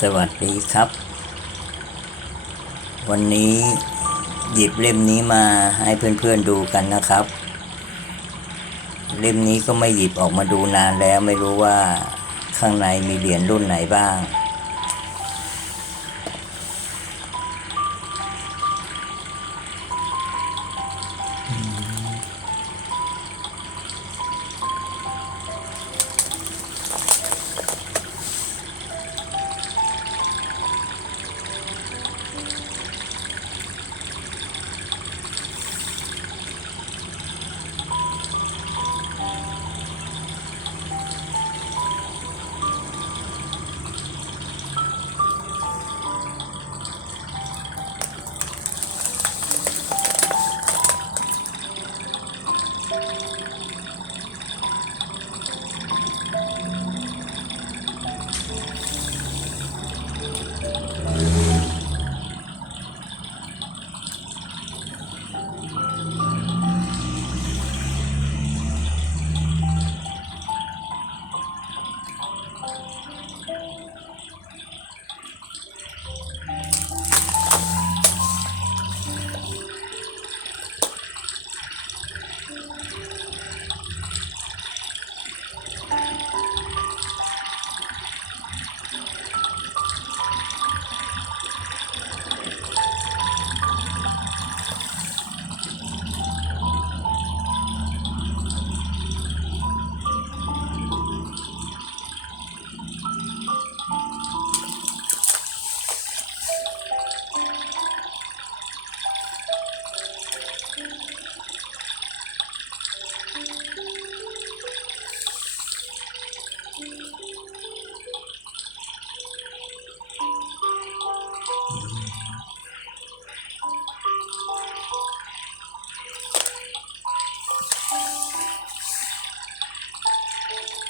สวัสดีครับ วันนี้หยิบเล่มนี้มาให้เพื่อนๆดูกันนะครับ เล่มนี้ก็ไม่หยิบออกมาดูนานแล้วไม่รู้ว่าข้างในมีเหรียญรุ่นไหนบ้าง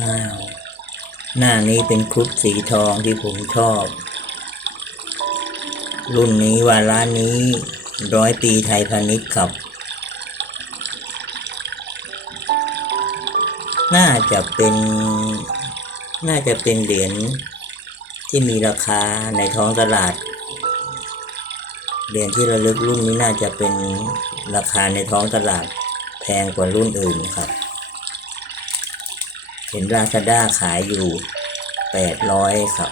อ้าวหน้านี้เป็นครุฑสีทองที่ผมชอบ รุ่นนี้วาระนี้ร้อยปีไทยพาณิชย์ครับ น่าจะเป็น น่าจะเป็นเหรียญที่มีราคาในท้องตลาด เหรียญที่ระลึกรุ่นนี้น่าจะเป็นราคาในท้องตลาดแพงกว่ารุ่นอื่นครับ เห็นราซาด้าขายอยู่แปดร้อยครับ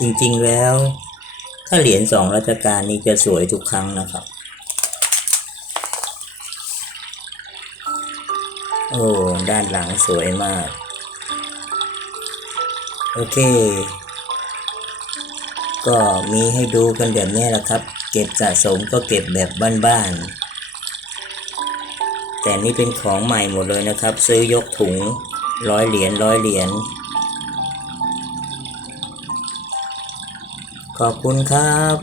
จริงๆแล้ว ถ้าเหรียญสองรัชกาลนี้จะสวยทุกครั้งนะครับ โอ้ด้านหลังสวยมาก โอเค ก็มีให้ดูกันแบบนี้แหละครับ เก็บสะสมก็เก็บแบบบ้านๆแต่นี่เป็นของใหม่หมดเลยนะครับ ซื้อยกถุงร้อยเหรียญร้อยเหรียญ ขอบคุณครับ